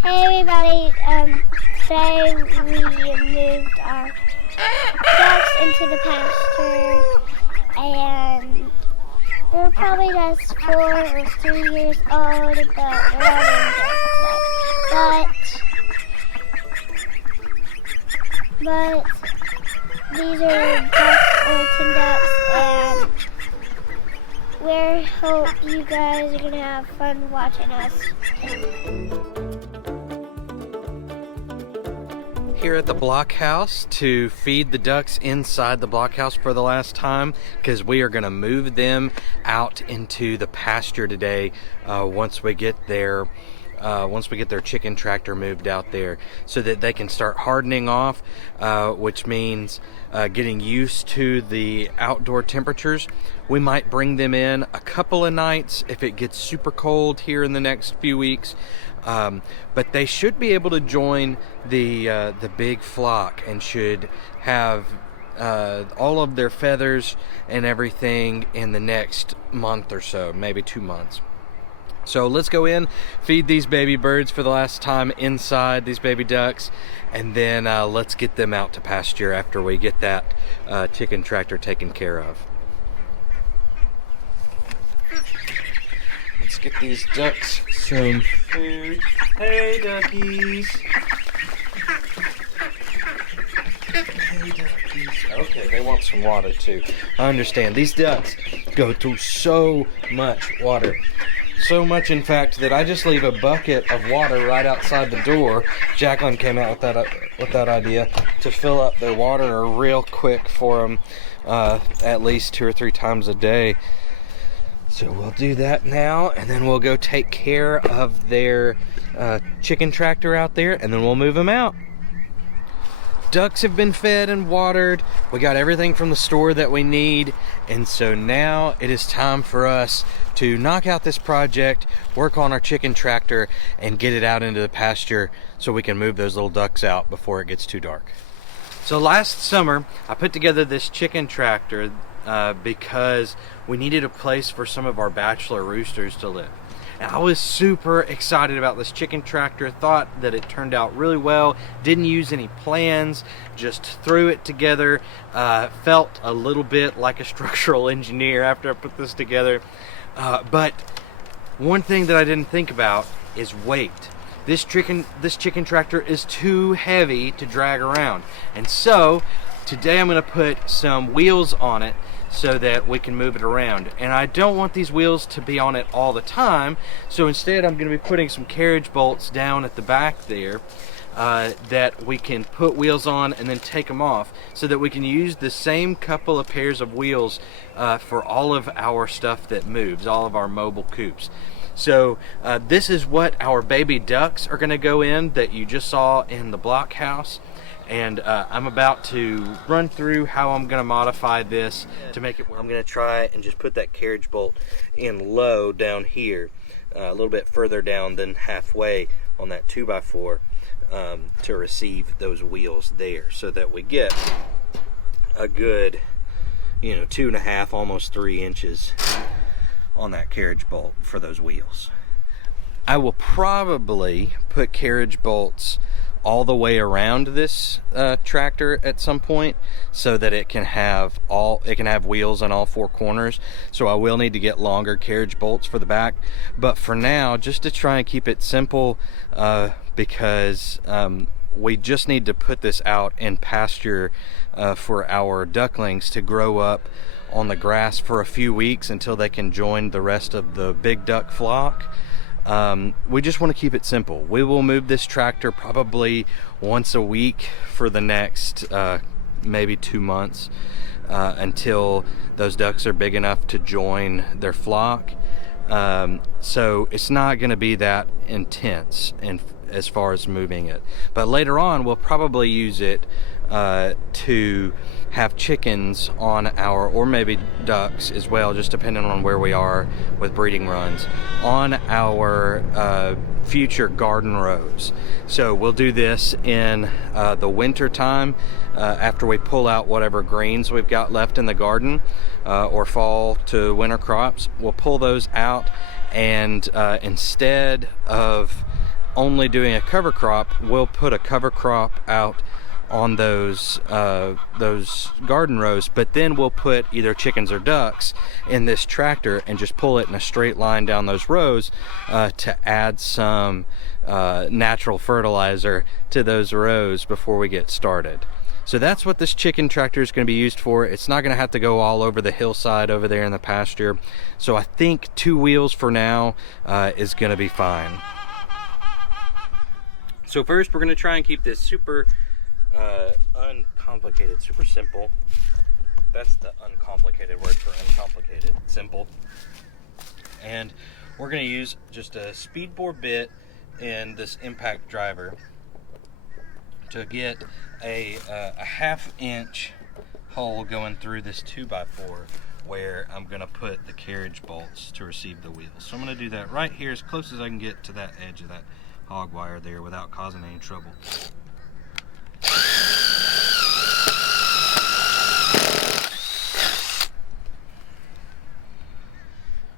Hey everybody, today we moved our ducks into the pasture, and they're probably just 4 or 3 years old, but they're all doing good today. But these are tin ducks, and we hope you guys are gonna have fun watching us. Here at the blockhouse to feed the ducks inside the blockhouse for the last time, because we are going to move them out into the pasture today once we get their chicken tractor moved out there, so that they can start hardening off, which means getting used to the outdoor temperatures. We might bring them in a couple of nights if it gets super cold here in the next few weeks. But they should be able to join the big flock and should have all of their feathers and everything in the next month or so, maybe 2 months. So let's go in, feed these baby birds for the last time inside, these baby ducks, and then let's get them out to pasture after we get that chicken tractor taken care of. Let's get these ducks some food. Hey, duckies. Hey, duckies. Okay, they want some water too. I understand. These ducks go through so much water. So much, in fact, that I just leave a bucket of water right outside the door. Jacqueline came out with that idea to fill up their water real quick for them, at least 2 or 3 times a day. So we'll do that now, and then we'll go take care of their chicken tractor out there, and then we'll move them out. Ducks have been fed and watered. We got everything from the store that we need, and so now it is time for us to knock out this project, work on our chicken tractor, and get it out into the pasture so we can move those little ducks out before it gets too dark. So last summer, I put together this chicken tractor because we needed a place for some of our bachelor roosters to live. And I was super excited about this chicken tractor, thought that it turned out really well, didn't use any plans, just threw it together, felt a little bit like a structural engineer after I put this together. But one thing that I didn't think about is weight. This chicken tractor is too heavy to drag around. And so today I'm gonna put some wheels on it so that we can move it around. And I don't want these wheels to be on it all the time, so instead I'm going to be putting some carriage bolts down at the back there that we can put wheels on and then take them off, so that we can use the same couple of pairs of wheels for all of our stuff that moves, all of our mobile coops. So this is what our baby ducks are going to go in that you just saw in the blockhouse. And I'm about to run through how I'm going to modify this to make it work. I'm going to try and just put that carriage bolt in low down here, a little bit further down than halfway on that 2x4 to receive those wheels there, so that we get a good, 2.5, almost 3 inches on that carriage bolt for those wheels. I will probably put carriage bolts all the way around this tractor at some point, so that it can have wheels on all 4 corners. So I will need to get longer carriage bolts for the back, but for now, just to try and keep it simple, because we just need to put this out in pasture for our ducklings to grow up on the grass for a few weeks until they can join the rest of the big duck flock. We just want to keep it simple. We will move this tractor probably once a week for the next maybe 2 months until those ducks are big enough to join their flock. So it's not going to be that intense as far as moving it. But later on, we'll probably use it to have chickens on or maybe ducks as well, just depending on where we are with breeding runs, on our future garden rows. So we'll do this in the winter time, after we pull out whatever greens we've got left in the garden, or fall to winter crops. We'll pull those out, and instead of only doing a cover crop, we'll put a cover crop out on those garden rows, but then we'll put either chickens or ducks in this tractor and just pull it in a straight line down those rows to add some natural fertilizer to those rows before we get started. So that's what this chicken tractor is going to be used for. It's not going to have to go all over the hillside over there in the pasture. So I think 2 wheels for now is going to be fine. So first we're going to try and keep this super uncomplicated, super simple. That's the uncomplicated word for uncomplicated, simple. And we're going to use just a speed bore bit and this impact driver to get a 1/2 inch hole going through this 2x4 where I'm going to put the carriage bolts to receive the wheels. So I'm going to do that right here as close as I can get to that edge of that hog wire there without causing any trouble.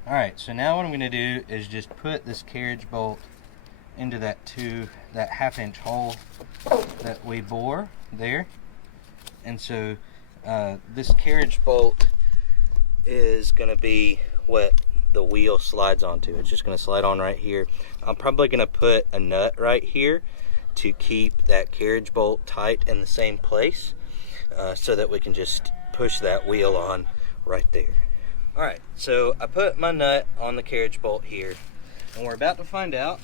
Alright, so now what I'm going to do is just put this carriage bolt into that 1/2 inch hole that we bore there. And so this carriage bolt is going to be what the wheel slides onto. It's just going to slide on right here. I'm probably going to put a nut right here to keep that carriage bolt tight in the same place so that we can just push that wheel on right there. Alright, so I put my nut on the carriage bolt here, and we're about to find out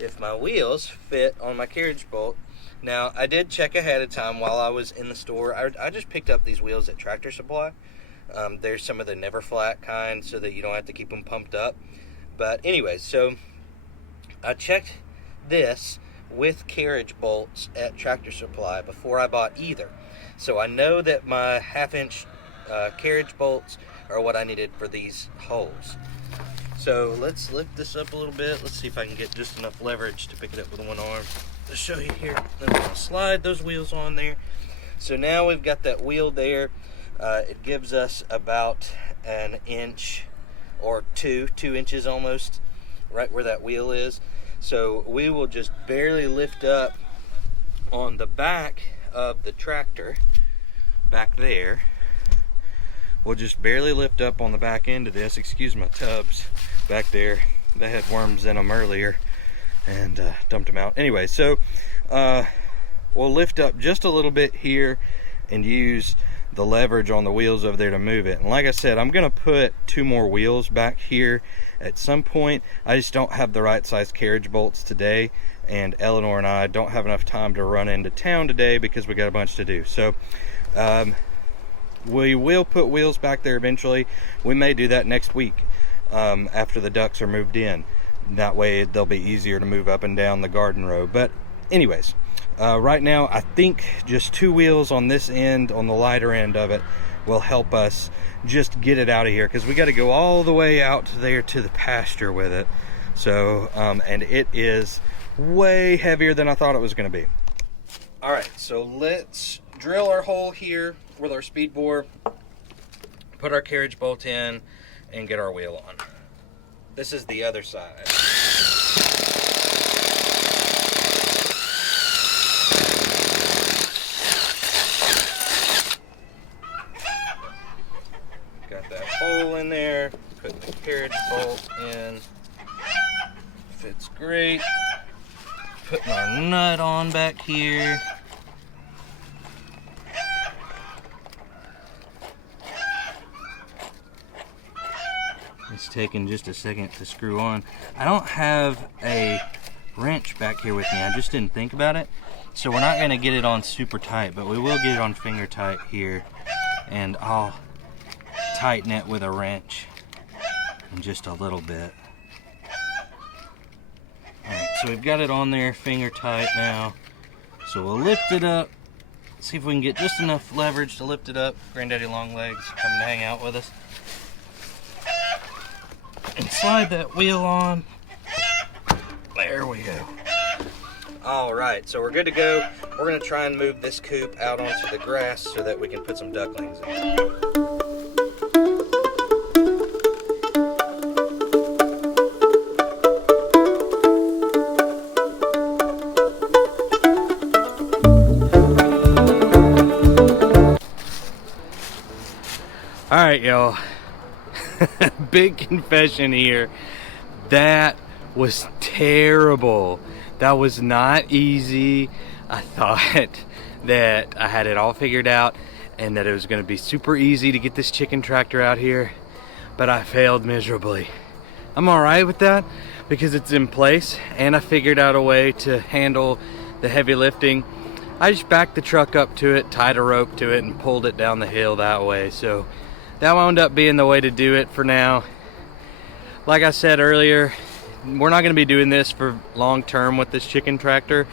if my wheels fit on my carriage bolt. Now, I did check ahead of time while I was in the store. I just picked up these wheels at Tractor Supply. There's some of the never flat kind so that you don't have to keep them pumped up. But anyways, so I checked this with carriage bolts at Tractor Supply before I bought either. So I know that my 1/2 inch carriage bolts are what I needed for these holes. So let's lift this up a little bit. Let's see if I can get just enough leverage to pick it up with one arm. To show you here. Then we're going to slide those wheels on there. So now we've got that wheel there. It gives us about 1 inch or 2 inches almost, right where that wheel is. So we will just barely lift up on the back of the tractor, back there. We'll just barely lift up on the back end of this. Excuse my tubs back there. They had worms in them earlier and dumped them out. Anyway, so we'll lift up just a little bit here and use the leverage on the wheels over there to move it. And like I said, I'm gonna put 2 more wheels back here at some point. I just don't have the right size carriage bolts today, and Eleanor and I don't have enough time to run into town today because we got a bunch to do. So we will put wheels back there eventually. We may do that next week after the ducks are moved in. That way they'll be easier to move up and down the garden row. But anyways, right now I think just 2 wheels on this end, on the lighter end of it, will help us just get it out of here, because we got to go all the way out there to the pasture with it. So and it is way heavier than I thought it was going to be. All right, so let's drill our hole here with our speed bore, put our carriage bolt in, and get our wheel on. This is the other side. Got that hole in there, putting the carriage bolt in. Fits great. Putting our nut on back here. It's taking just a second to screw on. I don't have a wrench back here with me. I just didn't think about it. So we're not going to get it on super tight, but we will get it on finger tight here. And I'll tighten it with a wrench in just a little bit. Alright, so we've got it on there finger tight now. So we'll lift it up. See if we can get just enough leverage to lift it up. Granddaddy Longlegs coming to hang out with us. And slide that wheel on. There we go. Alright, so we're good to go. We're going to try and move this coop out onto the grass so that we can put some ducklings in. Alright, y'all. Big confession here. That was terrible. That was not easy. I thought that I had it all figured out and that it was going to be super easy to get this chicken tractor out here, but I failed miserably. I'm alright with that because it's in place and I figured out a way to handle the heavy lifting. I just backed the truck up to it, tied a rope to it, and pulled it down the hill that way. So that wound up being the way to do it for now. Like I said earlier, we're not going to be doing this for long term with this chicken tractor.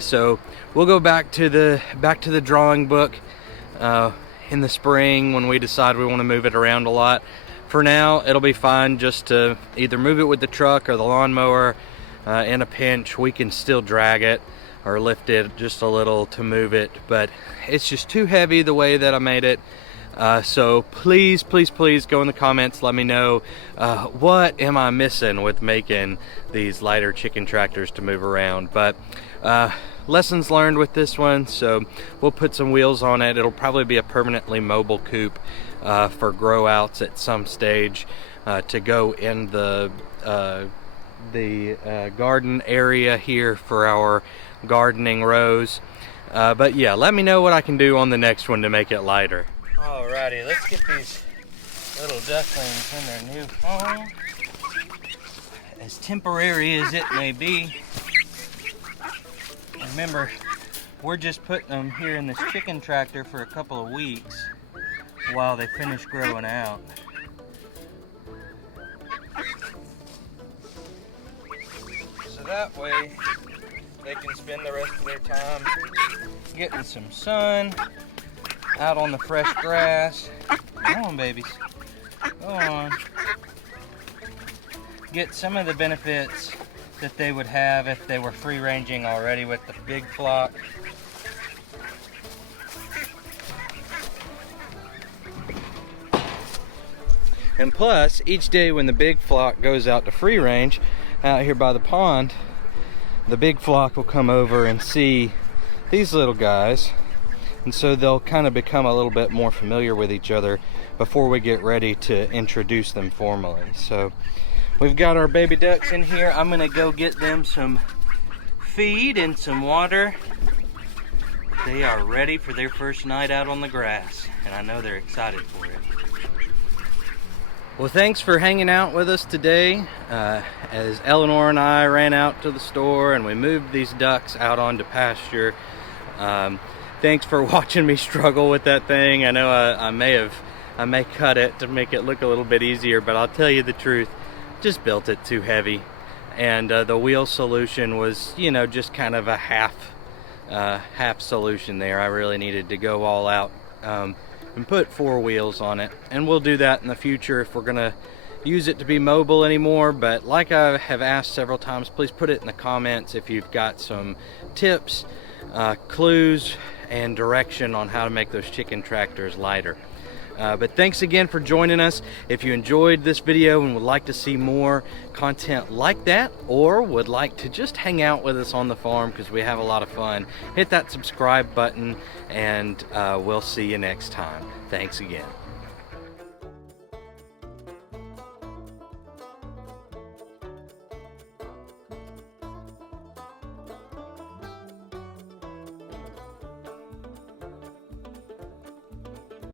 So we'll go back to the drawing book in the spring when we decide we want to move it around a lot. For now, it'll be fine just to either move it with the truck or the lawnmower. In a pinch, we can still drag it or lift it just a little to move it, but it's just too heavy the way that I made it. So please go in the comments, let me know what am I missing with making these lighter chicken tractors to move around. But lessons learned with this one, so we'll put some wheels on it. It'll probably be a permanently mobile coop for grow outs at some stage to go in the garden area here for our gardening rows. But yeah, let me know what I can do on the next one to make it lighter. Alrighty, let's get these little ducklings in their new home, as temporary as it may be. Remember, we're just putting them here in this chicken tractor for a couple of weeks while they finish growing out. So that way they can spend the rest of their time getting some sun out on the fresh grass. Come on, babies. Go on. Get some of the benefits that they would have if they were free ranging already with the big flock. And plus, each day when the big flock goes out to free range out here by the pond, the big flock will come over and see these little guys, and so they'll kind of become a little bit more familiar with each other before we get ready to introduce them formally. So we've got our baby ducks in here. I'm gonna go get them some feed and some water. They are ready for their first night out on the grass, and I know they're excited for it. Well, thanks for hanging out with us today as Eleanor and I ran out to the store and we moved these ducks out onto pasture. Thanks for watching me struggle with that thing. I know I may cut it to make it look a little bit easier, but I'll tell you the truth, just built it too heavy. And the wheel solution was, you know, just kind of a half solution there. I really needed to go all out and put 4 wheels on it, and we'll do that in the future if we're gonna use it to be mobile anymore. But like I have asked several times, please put it in the comments if you've got some tips, clues, and direction on how to make those chicken tractors lighter. But thanks again for joining us. If you enjoyed this video and would like to see more content like that, or would like to just hang out with us on the farm because we have a lot of fun, hit that subscribe button, and we'll see you next time. Thanks again.